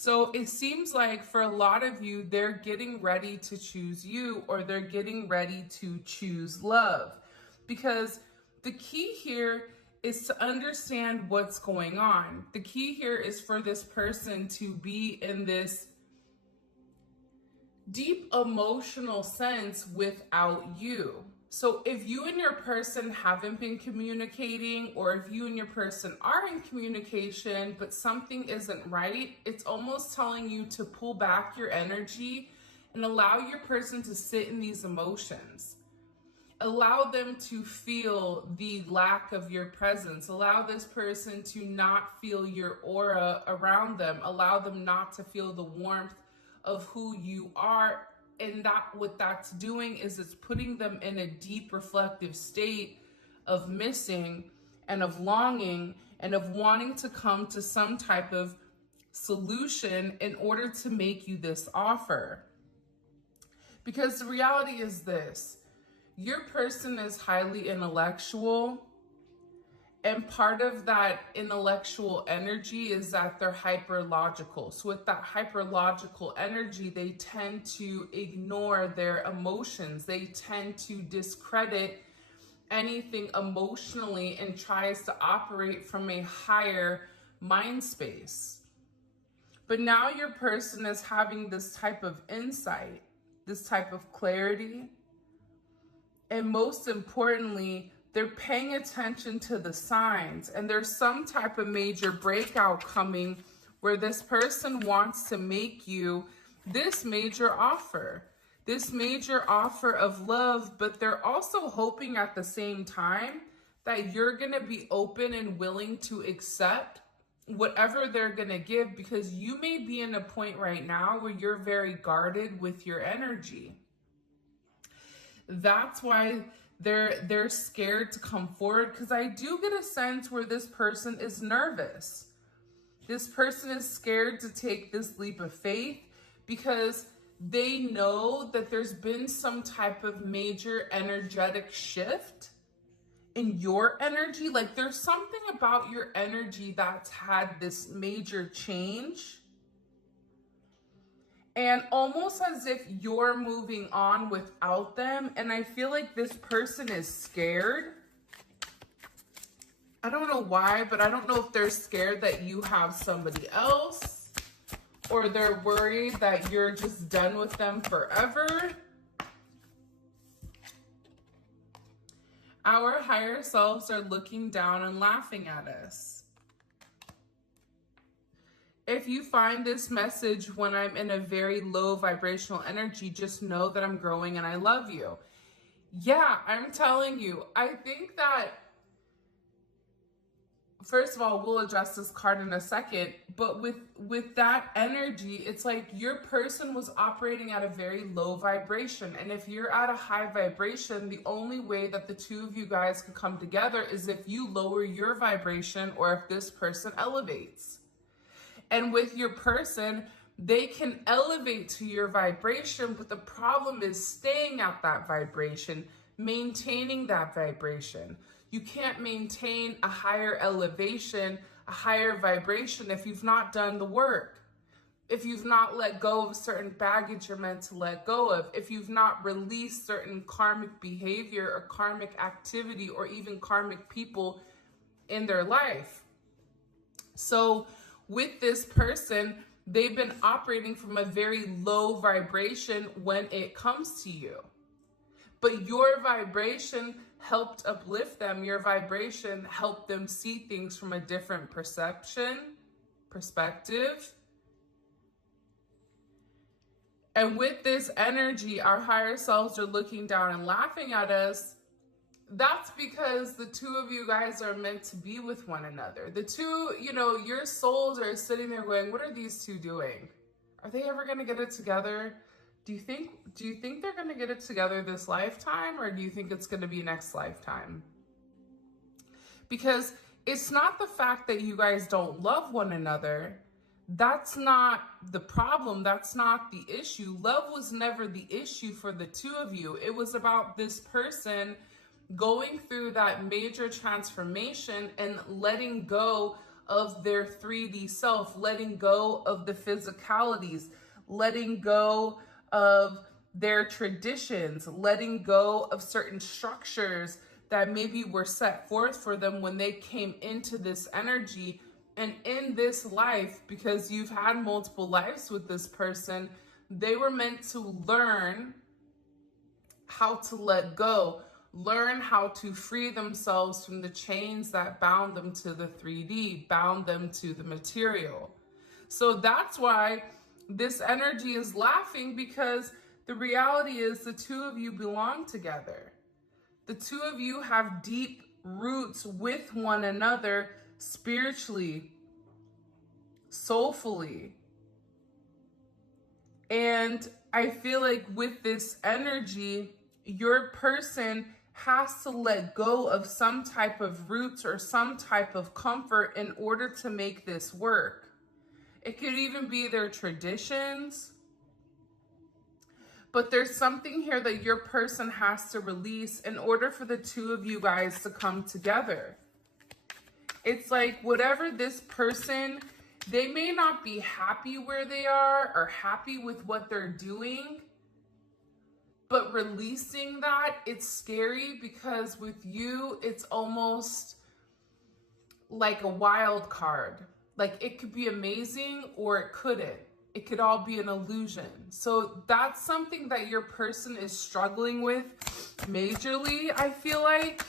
So it seems like for a lot of you, they're getting ready to choose you, or they're getting ready to choose love. Because the key here is to understand what's going on. The key here is for this person to be in this deep emotional sense without you. So if you and your person haven't been communicating, or if you and your person are in communication, but something isn't right, it's almost telling you to pull back your energy and allow your person to sit in these emotions. Allow them to feel the lack of your presence. Allow this person to not feel your aura around them. Allow them not to feel the warmth of who you are. And that what that's doing is it's putting them in a deep reflective state of missing and of longing and of wanting to come to some type of solution in order to make you this offer. Because the reality is this: your person is highly intellectual, and part of that intellectual energy is that they're hyper logical. So with that hyper logical energy, they tend to ignore their emotions. They tend to discredit anything emotionally and tries to operate from a higher mind space. But now your person is having this type of insight, this type of clarity, and most importantly, they're paying attention to the signs, and there's some type of major breakout coming where this person wants to make you this major offer of love, but they're also hoping at the same time that you're going to be open and willing to accept whatever they're going to give, because you may be in a point right now where you're very guarded with your energy. That's why they're scared to come forward, because I do get a sense where this person is nervous. This person is scared to take this leap of faith because they know that there's been some type of major energetic shift in your energy. Like there's something about your energy that's had this major change. And almost as if you're moving on without them. And I feel like this person is scared. I don't know why, but I don't know if they're scared that you have somebody else, or they're worried that you're just done with them forever. Our higher selves are looking down and laughing at us. If you find this message when I'm in a very low vibrational energy, just know that I'm growing and I love you. Yeah, I'm telling you, I think that, first of all, we'll address this card in a second, but with that energy, it's like your person was operating at a very low vibration. And if you're at a high vibration, the only way that the two of you guys can come together is if you lower your vibration, or if this person elevates. And with your person, they can elevate to your vibration, but the problem is staying at that vibration, maintaining that vibration. You can't maintain a higher elevation, a higher vibration if you've not done the work. If you've not let go of certain baggage you're meant to let go of. If you've not released certain karmic behavior or karmic activity or even karmic people in their life. So with this person, they've been operating from a very low vibration when it comes to you. But your vibration helped uplift them. Your vibration helped them see things from a different perspective. And with this energy, our higher selves are looking down and laughing at us. That's because the two of you guys are meant to be with one another. The two, your souls are sitting there going, what are these two doing? Are they ever going to get it together? Do you think they're going to get it together this lifetime, or do you think it's going to be next lifetime? Because it's not the fact that you guys don't love one another. That's not the problem. That's not the issue. Love was never the issue for the two of you. It was about this person going through that major transformation and letting go of their 3D self, letting go of the physicalities, letting go of their traditions, letting go of certain structures that maybe were set forth for them when they came into this energy. And in this life, because you've had multiple lives with this person, they were meant to learn how to let go, learn how to free themselves from the chains that bound them to the 3D, bound them to the material. So that's why this energy is laughing, because the reality is the two of you belong together. The two of you have deep roots with one another, spiritually, soulfully. And I feel like with this energy, your person has to let go of some type of roots or some type of comfort in order to make this work. It could even be their traditions. But there's something here that your person has to release in order for the two of you guys to come together. It's like whatever this person, they may not be happy where they are or happy with what they're doing, but releasing that, it's scary, because with you, it's almost like a wild card. Like it could be amazing or it couldn't. It could all be an illusion. So that's something that your person is struggling with majorly, I feel like.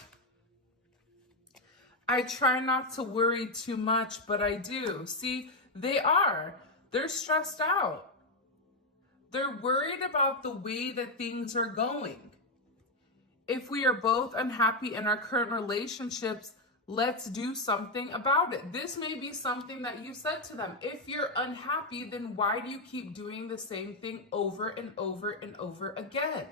I try not to worry too much, but I do. See, they're stressed out. They're worried about the way that things are going. If we are both unhappy in our current relationships, let's do something about it. This may be something that you said to them. If you're unhappy, then why do you keep doing the same thing over and over and over again?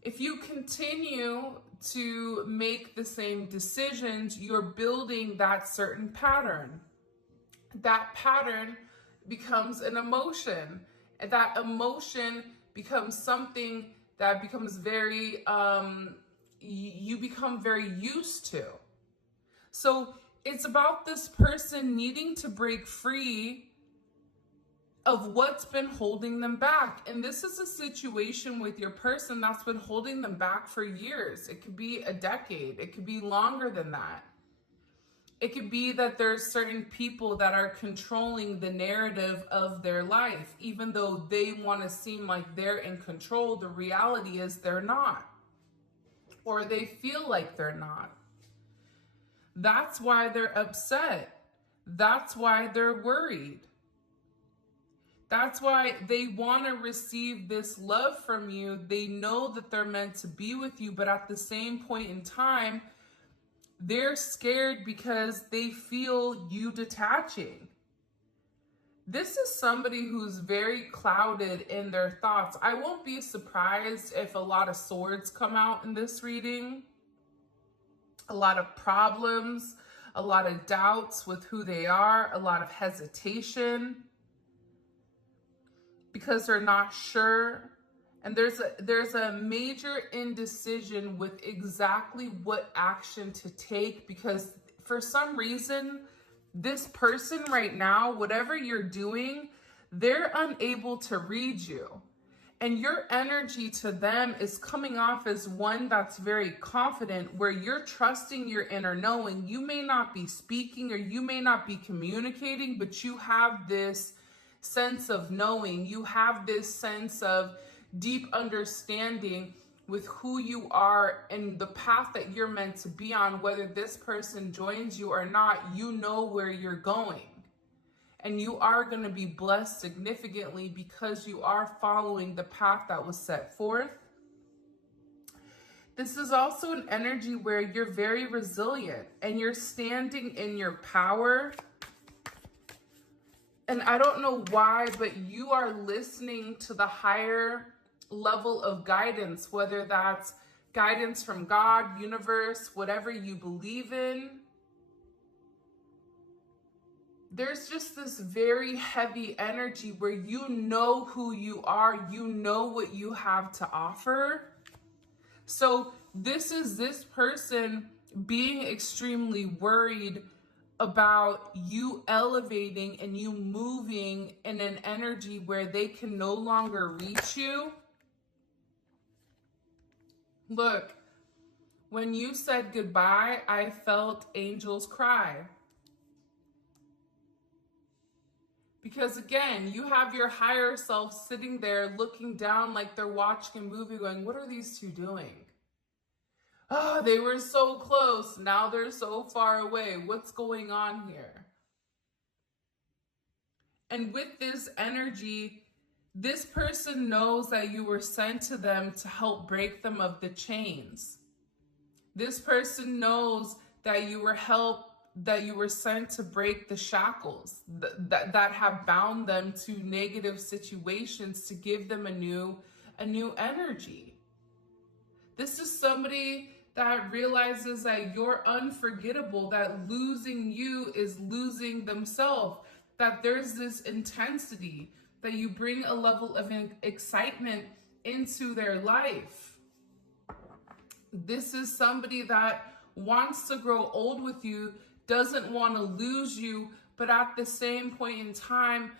If you continue to make the same decisions, you're building that certain pattern. That pattern becomes an emotion, and that emotion becomes something that becomes very, you become very used to. So it's about this person needing to break free of what's been holding them back. And this is a situation with your person that's been holding them back for years. It could be a decade. It could be longer than that. It could be that there's certain people that are controlling the narrative of their life. Even though they want to seem like they're in control, the reality is they're not. Or they feel like they're not. That's why they're upset. That's why they're worried. That's why they want to receive this love from you. They know that they're meant to be with you, but at the same point in time, they're scared because they feel you detaching. This is somebody who's very clouded in their thoughts. I won't be surprised if a lot of swords come out in this reading. A lot of problems, a lot of doubts with who they are, a lot of hesitation because they're not sure. And there's a major indecision with exactly what action to take, because for some reason, this person right now, whatever you're doing, they're unable to read you. And your energy to them is coming off as one that's very confident, where you're trusting your inner knowing. You may not be speaking or you may not be communicating, but you have this sense of knowing. You have this sense of deep understanding with who you are and the path that you're meant to be on. Whether this person joins you or not, you know where you're going. And you are going to be blessed significantly because you are following the path that was set forth. This is also an energy where you're very resilient and you're standing in your power. And I don't know why, but you are listening to the higher level of guidance, whether that's guidance from God, universe, whatever you believe in. There's just this very heavy energy where you know who you are, you know what you have to offer. So this is this person being extremely worried about you elevating and you moving in an energy where they can no longer reach you. Look, when you said goodbye, I felt angels cry. Because again, you have your higher self sitting there looking down like they're watching a movie going, what are these two doing? Oh, they were so close. Now they're so far away. What's going on here? And with this energy, this person knows that you were sent to them to help break them of the chains. This person knows that you were sent to break the shackles that have bound them to negative situations, to give them a new energy. This is somebody that realizes that you're unforgettable, that losing you is losing themselves, that there's this intensity, that you bring a level of excitement into their life. This is somebody that wants to grow old with you, doesn't want to lose you, but at the same point in time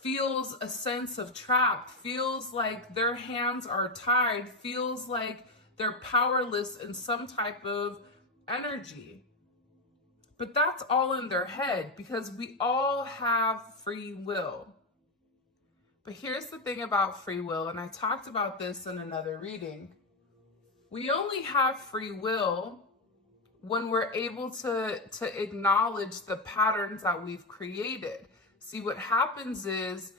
feels a sense of trap, feels like their hands are tied, feels like they're powerless in some type of energy. But that's all in their head, because we all have free will. But here's the thing about free will, and I talked about this in another reading. We only have free will when we're able to acknowledge the patterns that we've created. See, what happens is,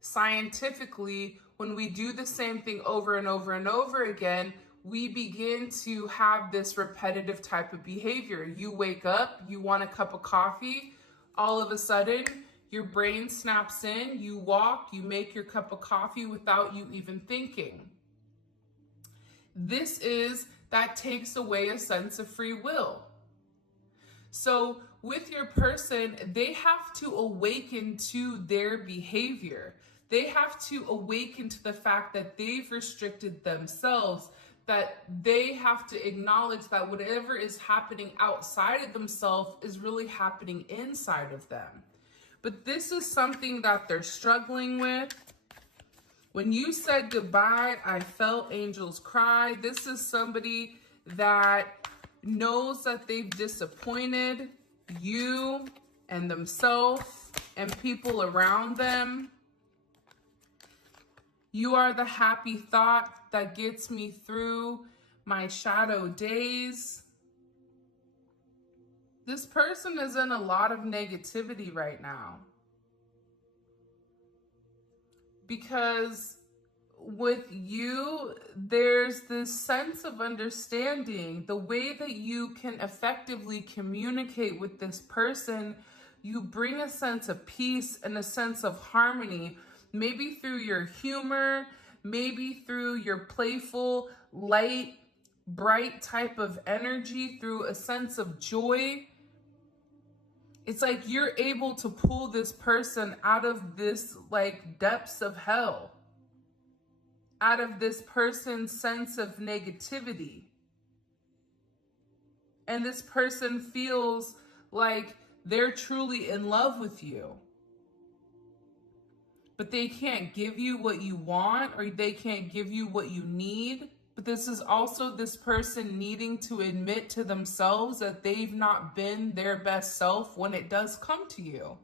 scientifically, when we do the same thing over and over and over again, we begin to have this repetitive type of behavior. You wake up, you want a cup of coffee, all of a sudden, your brain snaps in, you walk, you make your cup of coffee without you even thinking. That takes away a sense of free will. So with your person, they have to awaken to their behavior. They have to awaken to the fact that they've restricted themselves, that they have to acknowledge that whatever is happening outside of themselves is really happening inside of them. But this is something that they're struggling with. When you said goodbye, I felt angels cry. This is somebody that knows that they've disappointed you and themselves and people around them. You are the happy thought that gets me through my shadow days. This person is in a lot of negativity right now. Because with you, there's this sense of understanding. The way that you can effectively communicate with this person, you bring a sense of peace and a sense of harmony, maybe through your humor, maybe through your playful, light, bright type of energy, through a sense of joy. It's like you're able to pull this person out of this like depths of hell, out of this person's sense of negativity. And this person feels like they're truly in love with you, but they can't give you what you want, or they can't give you what you need. But this is also this person needing to admit to themselves that they've not been their best self when it does come to you.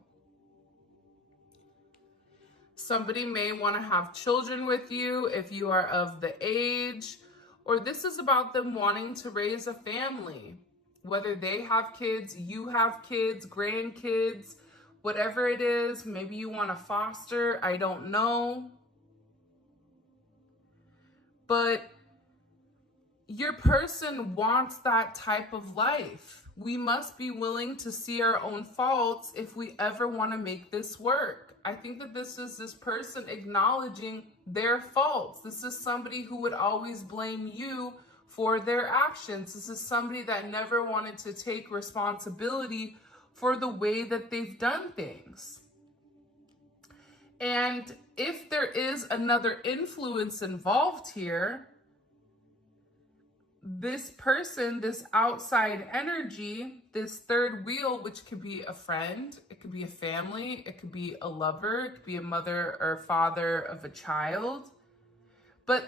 Somebody may want to have children with you if you are of the age, or this is about them wanting to raise a family. Whether they have kids, you have kids, grandkids, whatever it is, maybe you want to foster, I don't know. But your person wants that type of life. We must be willing to see our own faults if we ever want to make this work. I think that this is this person acknowledging their faults. This is somebody who would always blame you for their actions. This is somebody that never wanted to take responsibility for the way that they've done things. And if there is another influence involved here, this person, this outside energy, this third wheel, which could be a friend, it could be a family, it could be a lover, it could be a mother or father of a child. But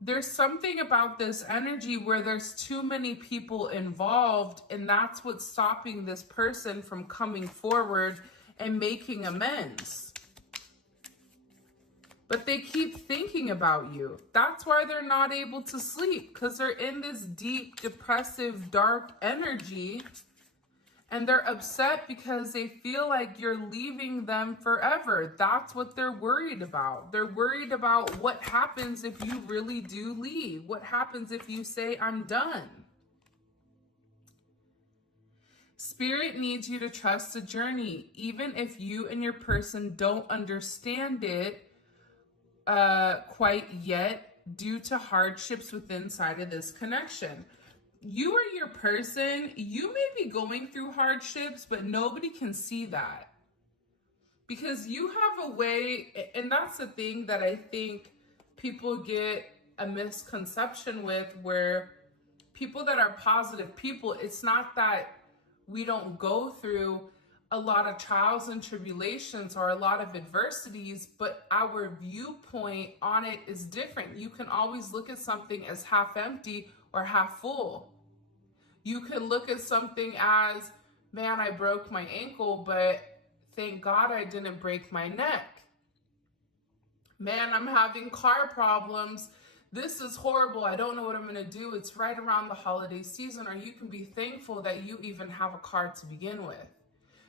there's something about this energy where there's too many people involved, and that's what's stopping this person from coming forward and making amends. But they keep thinking about you. That's why they're not able to sleep, because they're in this deep, depressive, dark energy. And they're upset because they feel like you're leaving them forever. That's what they're worried about. They're worried about what happens if you really do leave. What happens if you say, I'm done? Spirit needs you to trust the journey, even if you and your person don't understand it quite yet, due to hardships within inside of this connection. You or your person, you may be going through hardships, but nobody can see that. Because you have a way, and that's the thing that I think people get a misconception with, where people that are positive people, it's not that we don't go through a lot of trials and tribulations or a lot of adversities, but our viewpoint on it is different. You can always look at something as half empty or half full. You can look at something as, man, I broke my ankle, but thank God I didn't break my neck. Man, I'm having car problems. This is horrible. I don't know what I'm going to do. It's right around the holiday season. Or you can be thankful that you even have a car to begin with.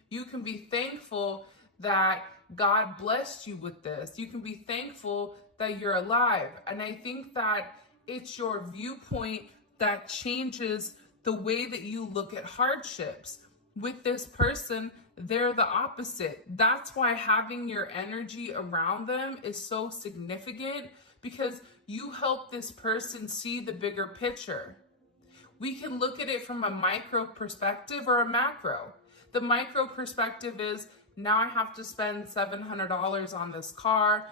You can be thankful that God blessed you with this. You can be thankful that you're alive. And I think that it's your viewpoint that changes the way that you look at hardships. With this person, they're the opposite. That's why having your energy around them is so significant, because you help this person see the bigger picture. We can look at it from a micro perspective or a macro. The micro perspective is, now I have to spend $700 on this car.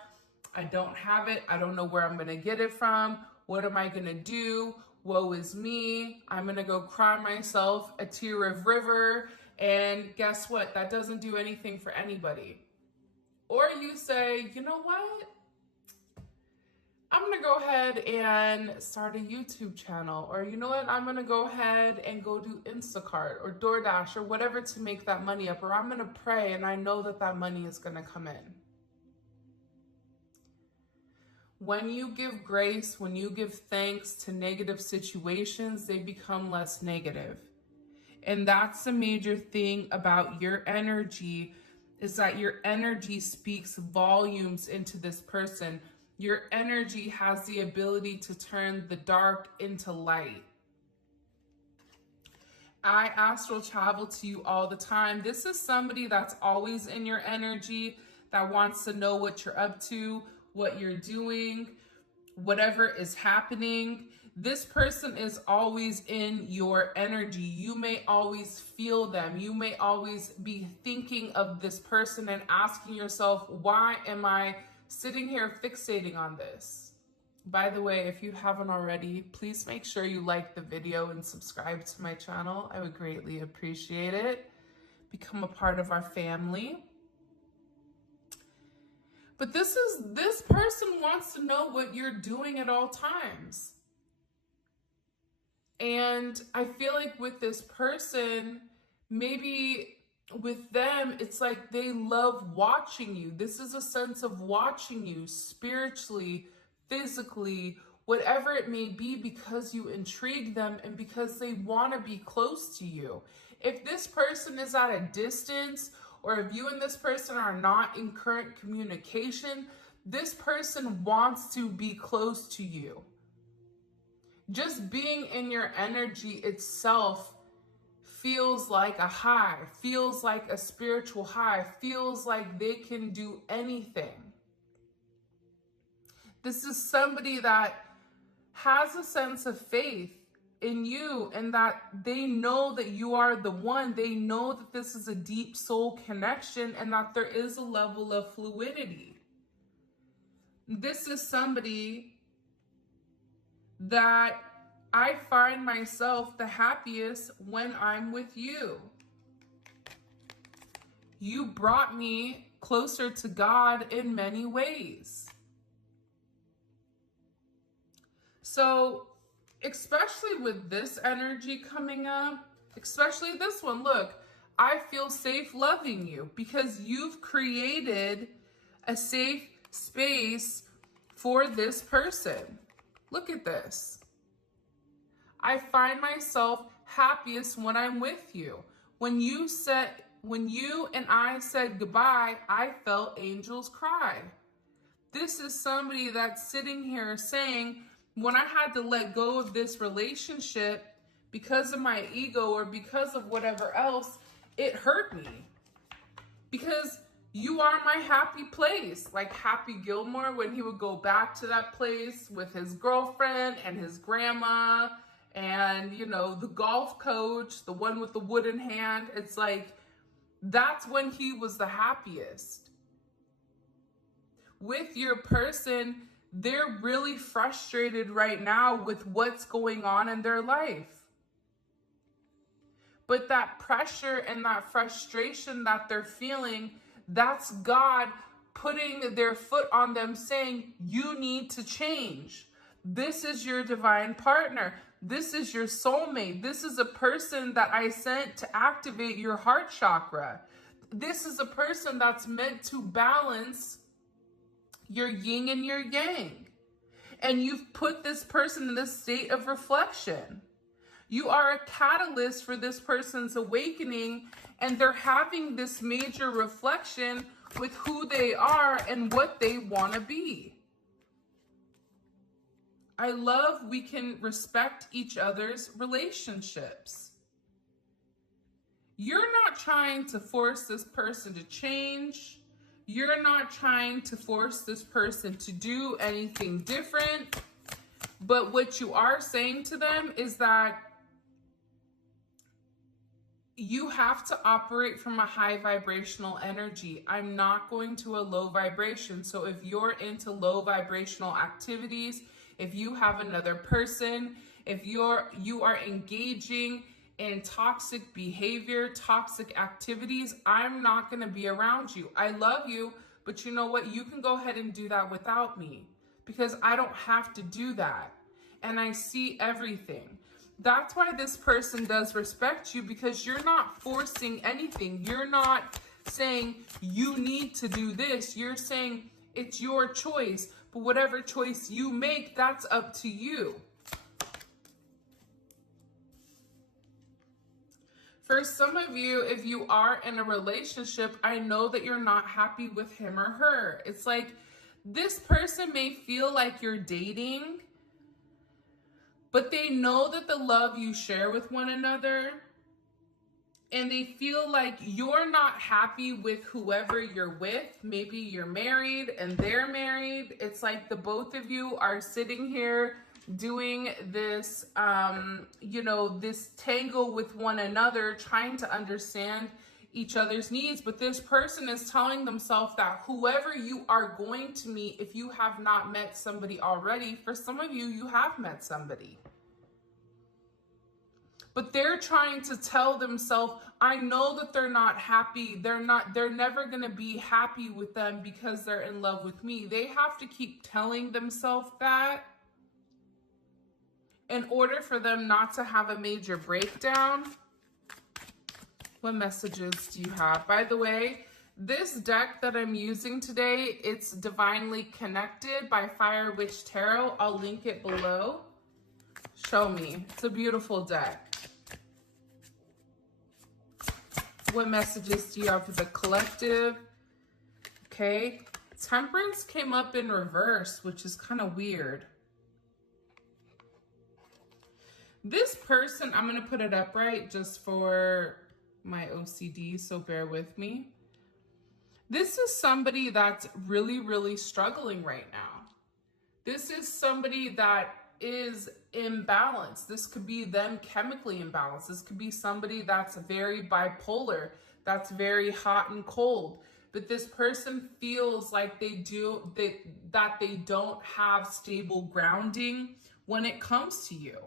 I don't have it. I don't know where I'm going to get it from. What am I going to do? Woe is me. I'm going to go cry myself a tear of river. And guess what? That doesn't do anything for anybody. Or you say, you know what? I'm going to go ahead and start a YouTube channel. Or you know what? I'm going to go ahead and go do Instacart or DoorDash or whatever to make that money up. Or I'm going to pray and I know that that money is going to come in. When you give grace, when you give thanks to negative situations, they become less negative. And that's the major thing about your energy, is that your energy speaks volumes into this person. Your energy has the ability to turn the dark into light. I astral travel to you all the time. This is somebody that's always in your energy, that wants to know what you're up to, what you're doing, whatever is happening. This person is always in your energy. You may always feel them. You may always be thinking of this person and asking yourself, why am I sitting here fixating on this? By the way, if you haven't already, please make sure you like the video and subscribe to my channel. I would greatly appreciate it. Become a part of our family. But this person wants to know what you're doing at all times. And I feel like with this person, maybe with them, it's like they love watching you. This is a sense of watching you spiritually, physically, whatever it may be, because you intrigue them and because they want to be close to you. If this person is at a distance, or if you and this person are not in current communication, this person wants to be close to you. Just being in your energy itself feels like a high, feels like a spiritual high, feels like they can do anything. This is somebody that has a sense of faith in you, and that they know that you are the one. They know that this is a deep soul connection and that there is a level of fluidity. This is somebody that I find myself the happiest when I'm with you. You brought me closer to God in many ways. So, especially with this energy coming up, especially this one, look, I feel safe loving you because you've created a safe space for this person. Look at this. I find myself happiest when I'm with you. When you and I said goodbye, I felt angels cry. This is somebody that's sitting here saying, when I had to let go of this relationship because of my ego or because of whatever else, it hurt me. Because you are my happy place. Like Happy Gilmore, when he would go back to that place with his girlfriend and his grandma and, you know, the golf coach, the one with the wooden hand. It's like, that's when he was the happiest. With your person, they're really frustrated right now with what's going on in their life. But that pressure and that frustration that they're feeling, that's God putting their foot on them saying, you need to change. This is your divine partner. This is your soulmate. This is a person that I sent to activate your heart chakra. This is a person that's meant to balance your yin and your yang. And you've put this person in this state of reflection. You are a catalyst for this person's awakening, and they're having this major reflection with who they are and what they want to be. I love we can respect each other's relationships. You're not trying to force this person to change. You're not trying to force this person to do anything different. But what you are saying to them is that you have to operate from a high vibrational energy. I'm not going to a low vibration. So if you're into low vibrational activities, if you have another person, if you are engaging in toxic behavior, toxic activities, I'm not going to be around you. I love you, but you know what? You can go ahead and do that without me because I don't have to do that. And I see everything. That's why this person does respect you, because you're not forcing anything. You're not saying you need to do this. You're saying it's your choice, but whatever choice you make, that's up to you. For some of you, if you are in a relationship, I know that you're not happy with him or her. It's like this person may feel like you're dating, but they know that the love you share with one another, and they feel like you're not happy with whoever you're with. Maybe you're married and they're married. It's like the both of you are sitting here doing this, this tangle with one another, trying to understand each other's needs. But this person is telling themselves that whoever you are going to meet, if you have not met somebody already, for some of you, you have met somebody. But they're trying to tell themselves, I know that they're not happy. They're never going to be happy with them because they're in love with me. They have to keep telling themselves that in order for them not to have a major breakdown. What messages do you have? By the way, this deck that I'm using today, it's Divinely Connected by Fire Witch Tarot. I'll link it below. Show me. It's a beautiful deck. What messages do you have for the collective? Okay. Temperance came up in reverse, which is kind of weird. This person, I'm going to put it upright just for my OCD, so bear with me. This is somebody that's really, really struggling right now. This is somebody that is imbalanced. This could be them chemically imbalanced. This could be somebody that's very bipolar, that's very hot and cold. But this person feels like they don't have stable grounding when it comes to you.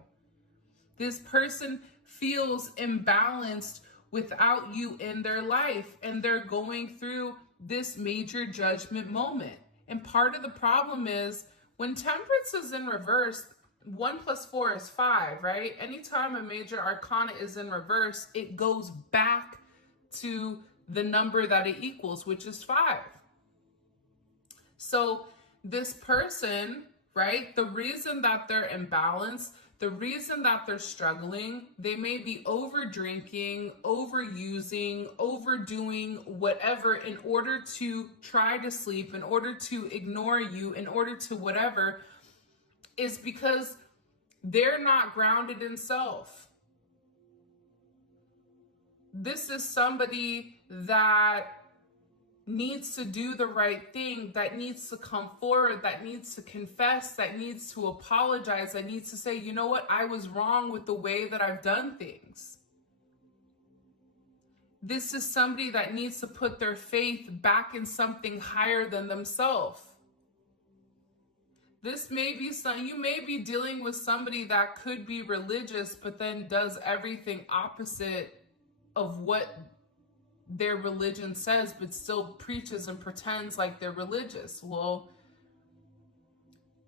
This person feels imbalanced without you in their life, and they're going through this major judgment moment. And part of the problem is when Temperance is in reverse, 1 + 4 is 5, right? Anytime a major arcana is in reverse, it goes back to the number that it equals, which is 5. So this person, right, the reason that they're imbalanced, the reason that they're struggling, they may be over drinking, overusing, overdoing whatever in order to try to sleep, in order to ignore you, in order to whatever, is because they're not grounded in self. This is somebody that needs to do the right thing, that needs to come forward, that needs to confess, that needs to apologize, that needs to say, you know what, I was wrong with the way that I've done things. This is somebody that needs to put their faith back in something higher than themselves. This may be you may be dealing with somebody that could be religious, but then does everything opposite of what their religion says, but still preaches and pretends like they're religious. Well,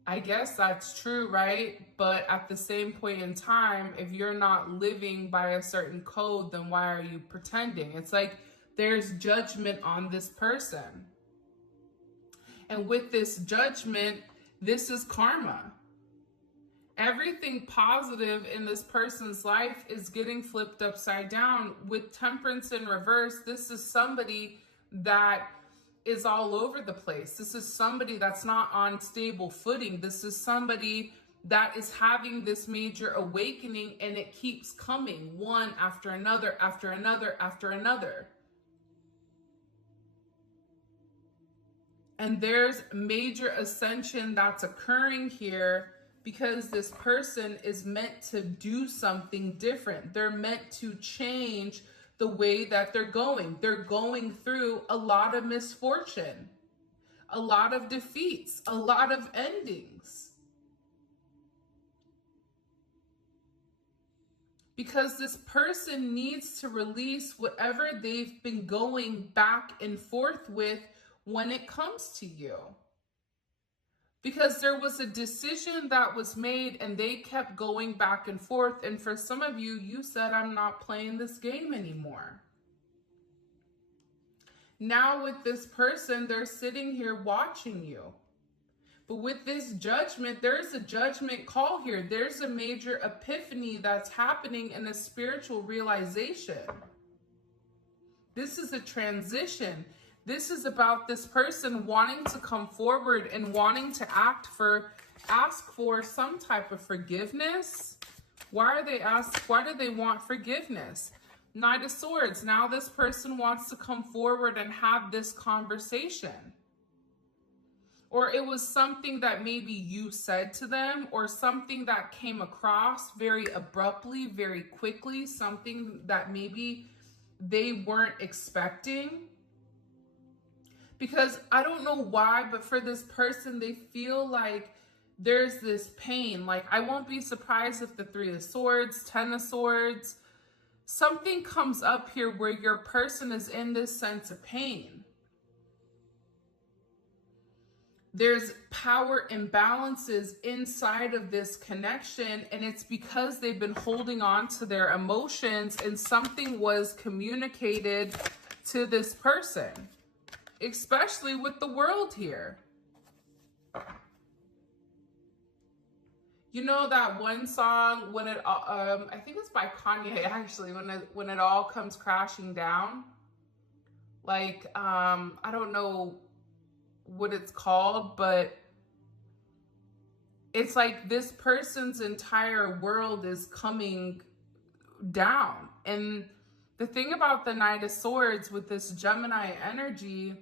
I guess that's true, right? But at the same point in time, if you're not living by a certain code, then why are you pretending? It's like there's judgment on this person. And with this judgment, this is karma. Everything positive in this person's life is getting flipped upside down. With Temperance in reverse, this is somebody that is all over the place. This is somebody that's not on stable footing. This is somebody that is having this major awakening, and it keeps coming one after another, after another, after another. And there's major ascension that's occurring here, because this person is meant to do something different. They're meant to change the way that they're going. They're going through a lot of misfortune, a lot of defeats, a lot of endings. Because this person needs to release whatever they've been going back and forth with when it comes to you. Because there was a decision that was made and they kept going back and forth. And for some of you, you said, I'm not playing this game anymore. Now with this person, they're sitting here watching you. But with this judgment, there's a judgment call here. There's a major epiphany that's happening in a spiritual realization. This is a transition. This is about this person wanting to come forward and wanting to ask for some type of forgiveness. Why do they want forgiveness? Knight of Swords. Now this person wants to come forward and have this conversation. Or it was something that maybe you said to them, or something that came across very abruptly, very quickly, something that maybe they weren't expecting. Because I don't know why, but for this person, they feel like there's this pain. Like, I won't be surprised if the 3 of Swords, 10 of Swords, something comes up here where your person is in this sense of pain. There's power imbalances inside of this connection, and it's because they've been holding on to their emotions, and something was communicated to this person. Especially with the World here. You know that one song, when it, I think it's by Kanye actually, when it all comes crashing down? Like, I don't know what it's called, but it's like this person's entire world is coming down. And the thing about the Knight of Swords with this Gemini energy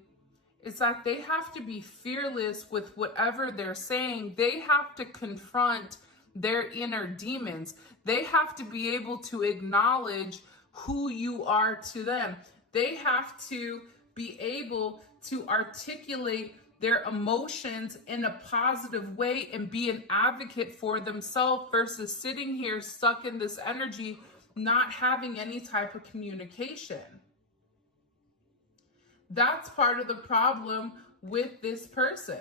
is that they have to be fearless with whatever they're saying. They have to confront their inner demons. They have to be able to acknowledge who you are to them. They have to be able to articulate their emotions in a positive way and be an advocate for themselves versus sitting here stuck in this energy, not having any type of communication. That's part of the problem with this person,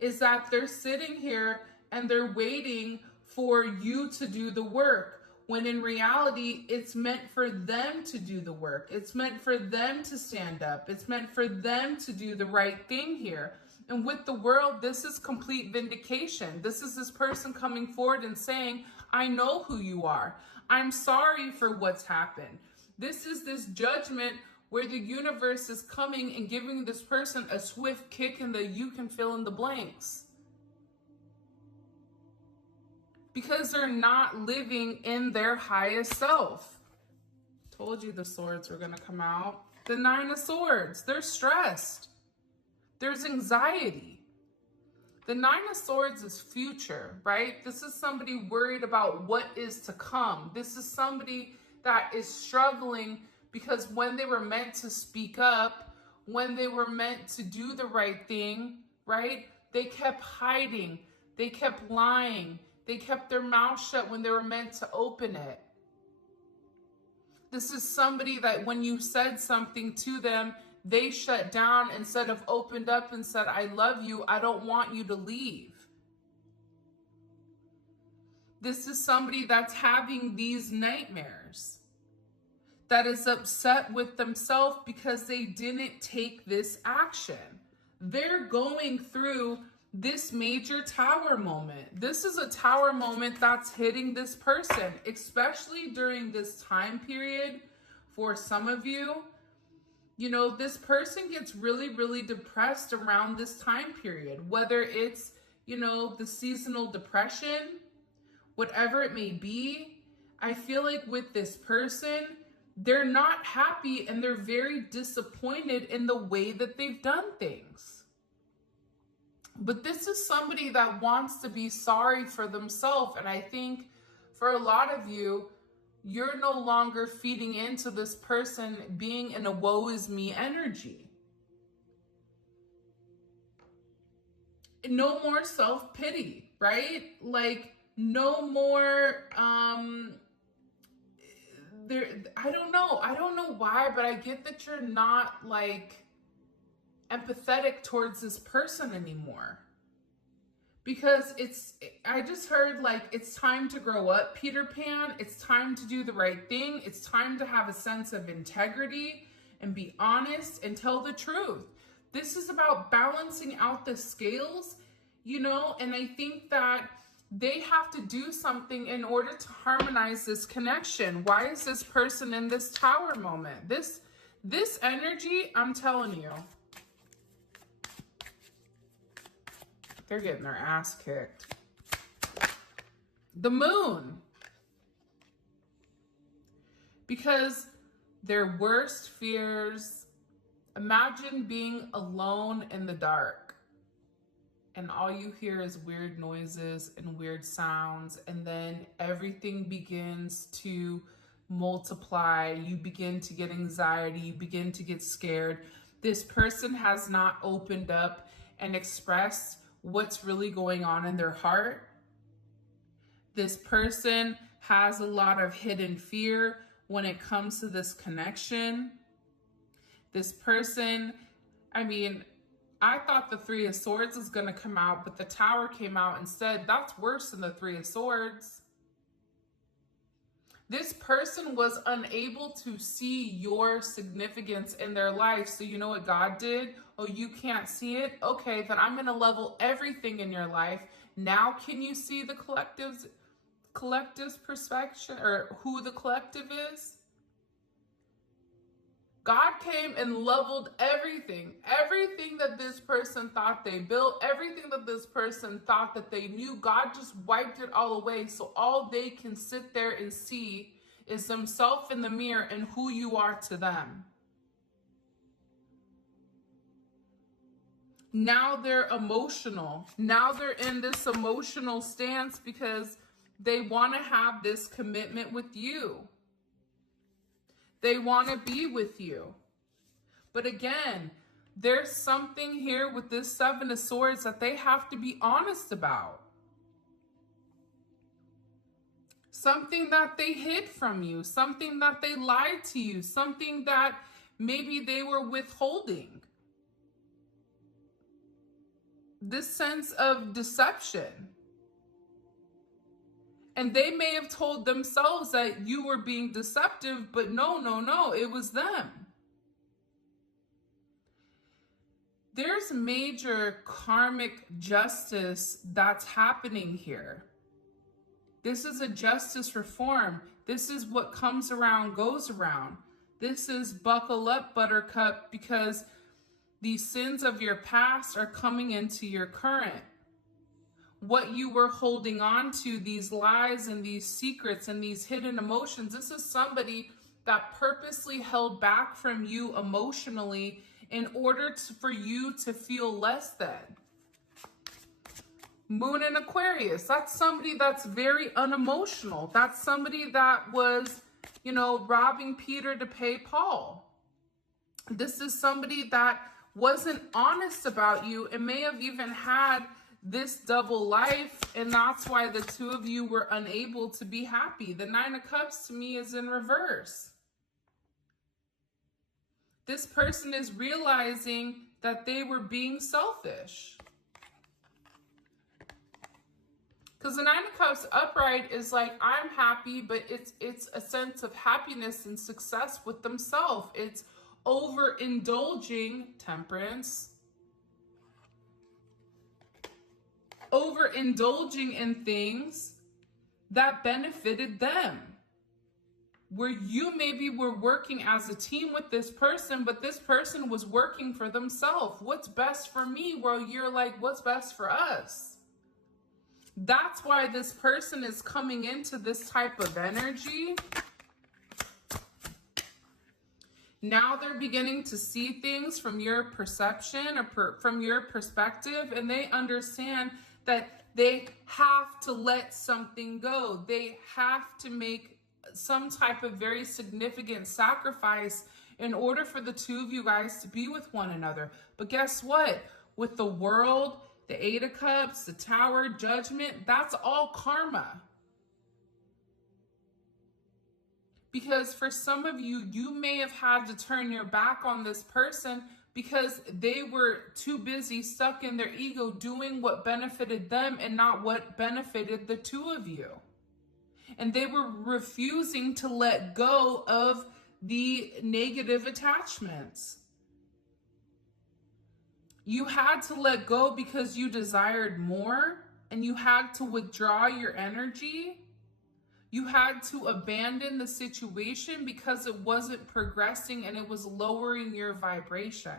is that they're sitting here and they're waiting for you to do the work, when in reality, it's meant for them to do the work. It's meant for them to stand up. It's meant for them to do the right thing here. And with the world, this is complete vindication. This is this person coming forward and saying, I know who you are. I'm sorry for what's happened. This is this judgment where the universe is coming and giving this person a swift kick in the you can fill in the blanks. Because they're not living in their highest self. Told you the swords were going to come out. The 9 of Swords. They're stressed. There's anxiety. The 9 of Swords is future, right? This is somebody worried about what is to come. This is somebody that is struggling because when they were meant to speak up, when they were meant to do the right thing, right? They kept hiding. They kept lying. They kept their mouth shut when they were meant to open it. This is somebody that when you said something to them, they shut down instead of opened up and said, I love you. I don't want you to leave. This is somebody that's having these nightmares, that is upset with themselves because they didn't take this action. They're going through this major tower moment. This is a tower moment that's hitting this person, especially during this time period. For some of you, you know, this person gets really, really depressed around this time period, whether it's, you know, the seasonal depression, whatever it may be. I feel like with this person, they're not happy and they're very disappointed in the way that they've done things. But this is somebody that wants to be sorry for themselves. And I think for a lot of you, you're no longer feeding into this person being in a woe is me energy. No more self-pity, right? Like no more, I don't know why, but I get that you're not like empathetic towards this person anymore, because I just heard like it's time to grow up, Peter Pan. It's time to do the right thing. It's time to have a sense of integrity and be honest and tell the truth. This is about balancing out the scales, you know, and I think that they have to do something in order to harmonize this connection. Why is this person in this tower moment? This energy, I'm telling you, they're getting their ass kicked. The Moon. Because their worst fears, imagine being alone in the dark and all you hear is weird noises and weird sounds, and then everything begins to multiply. You begin to get anxiety. You begin to get scared. This person has not opened up and expressed what's really going on in their heart. This person has a lot of hidden fear when it comes to this connection. This person, I mean, I thought the Three of Swords was going to come out, but the Tower came out instead. That's worse than the Three of Swords. This person was unable to see your significance in their life. So you know what God did? Oh, you can't see it? Okay, then I'm going to level everything in your life. Now can you see the collective's perspective, or who the collective is? God came and leveled everything. Everything that this person thought they built, everything that this person thought that they knew, God just wiped it all away. So all they can sit there and see is themselves in the mirror and who you are to them. Now they're emotional. Now they're in this emotional stance because they want to have this commitment with you. They want to be with you. But again, there's something here with this Seven of Swords that they have to be honest about. Something that they hid from you, something that they lied to you, something that maybe they were withholding. This sense of deception. And they may have told themselves that you were being deceptive, but no, it was them. There's major karmic justice that's happening here. This is a justice reform. This is what comes around goes around. This is buckle up, buttercup, because the sins of your past are coming into your current. What you were holding on to, these lies and these secrets and these hidden emotions, this is somebody that purposely held back from you emotionally in order for you to feel less than. Moon in Aquarius, that's somebody that's very unemotional. That's somebody that was, robbing Peter to pay Paul. This is somebody that wasn't honest about you and may have even had this double life, and that's why the two of you were unable to be happy. The Nine of Cups to me is in reverse. This person is realizing that they were being selfish. Because the Nine of Cups upright is like, I'm happy, but it's a sense of happiness and success with themselves. It's overindulging, Temperance. Overindulging in things that benefited them. Where you maybe were working as a team with this person, but this person was working for themselves. What's best for me? Well, you're like, what's best for us? That's why this person is coming into this type of energy. Now they're beginning to see things from your perception or from your perspective, and they understand that they have to let something go. They have to make some type of very significant sacrifice in order for the two of you guys to be with one another. But guess what? With the World, the Eight of Cups, the Tower, Judgment, that's all karma. Because for some of you, you may have had to turn your back on this person because they were too busy, stuck in their ego, doing what benefited them and not what benefited the two of you. And they were refusing to let go of the negative attachments. You had to let go because you desired more, and you had to withdraw your energy. You had to abandon the situation because it wasn't progressing and it was lowering your vibration.